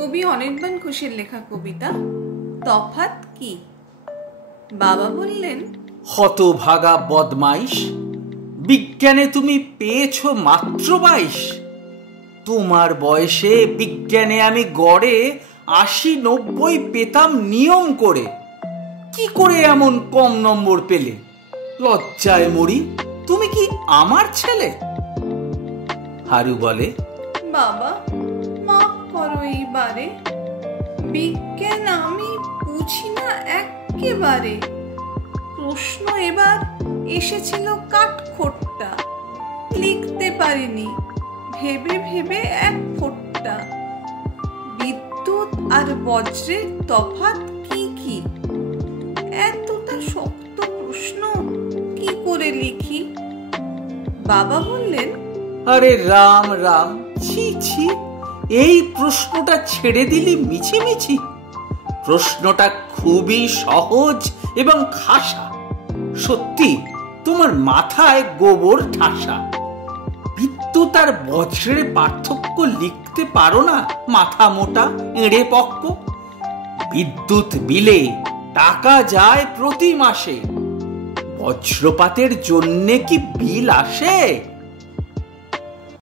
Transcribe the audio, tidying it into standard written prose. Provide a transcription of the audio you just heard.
কবি অনির্বাণ ঘোষের লেখা কবিতা তফাৎ কি। বাবা বললেন, হতভাগা বদমাইশ, বিজ্ঞানে তুমি পেয়েছ মাত্র 22। তোমার বয়সে বিজ্ঞানে আমি গড়ে 80-90 পেতাম নিয়ম করে। কি করে এমন কম নম্বর পেলে? লজ্জায় মরি, তুমি কি আমার ছেলে? হারু বলে, বাবা মাফ করো, এইবারে বিজ্ঞান আমি বুঝি না একেবারে। প্রশ্ন এবার এসেছিল কাঠখোট্টা, লিখতে পারিনি ভেবে ভেবে এক ফোঁটা। বিদ্যুৎ আর বজ্রের তফাৎ কি কি, এতটা শক্ত প্রশ্ন কি করে লিখি। বাবা বললেন, আরে রাম রাম, ছি ছি, এই প্রশ্নটা ছেড়ে দিলি মিছিমিছি। প্রশ্নটা খুবই সহজ এবং খাসা। সত্যি তোমার মাথায় গোবর ঠাসা। বিদ্যুৎ আর বজ্রের পার্থক্য লিখতে পারো না মাথা মোটা এঁড়ে পক্ক। বিদ্যুৎ বিলে টাকা যায় প্রতি মাসে, বজ্রপাতের জন্যে কি বিল আসে?